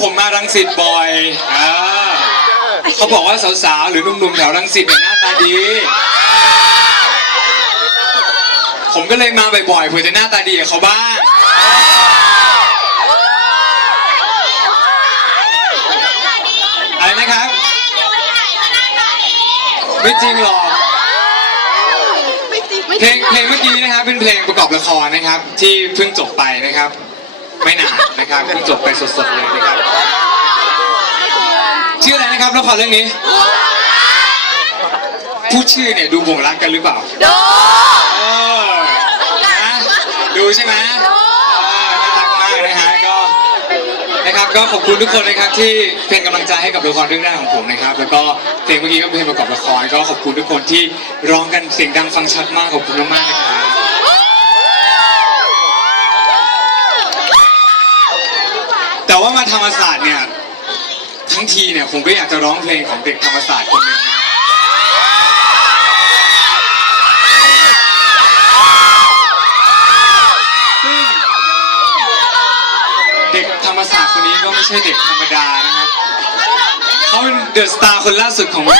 ผมมารังสิตบ่อยอ่าเขาบอกว่าสาวๆ หรือหนุ่มๆ แถวรังสิตเนี่ยหน้าตาดี ผมก็เลยมาบ่อยๆเพื่อจะหน้าตาดีกับเขาบ้าง อะไรนะครับ ไม่จริงหรอกเพลงเพลงเมื่อกี้นะครับเป็นเพลงประกอบละครนะครับ ที่เพิ่งจบไปนะครับ ไม่นานนะครับเพิ่งจบไปสดๆเลยนะครับชื่ออะไรนะครับละครเรื่องนี้พูดชื่อเนี่ยดูบ่งรักกันหรือเปล่าดูเออนะดูใช่ไหมเออน่ารักมากนะฮะก็นะครับก็ขอบคุณทุกคนนะครับที่เป็นกำลังใจให้กับละครเรื่องแรกของผมนะครับ แล้วก็เพลงเมื่อกี้ก็เป็นเพลงประกอบละครก็ขอบคุณทุกคนที่ร้องกันเสียงดังฟังชัดมากขอบคุณมากๆนะครับ แต่ว่ามาธรรมศาสตร์เนี่ยทั้งทีเนี่ยผมก็อยากจะร้องเพลงของเด็กธรรมศาสตร์คนหนึ่งนะซึ่งเด็กธรรมศาสตร์คนนี้ก็ไม่ใช่เด็กธรรมดานะครับเขาเป็นเดอะสตาร์คนล่าสุดของมัน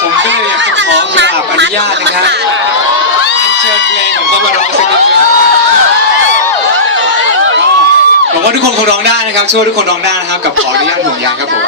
ผมก็เลยอยากจะขอกราบอนุญาตนะครับอัญเชิญเพลงของเขามาร้องสักนิดหนึง ก็ห ว่าทุกคนคงร้องได้นะครับช่วยทุกคนร้องได้นะครับกับขออนุญาตห่วงยางครับผม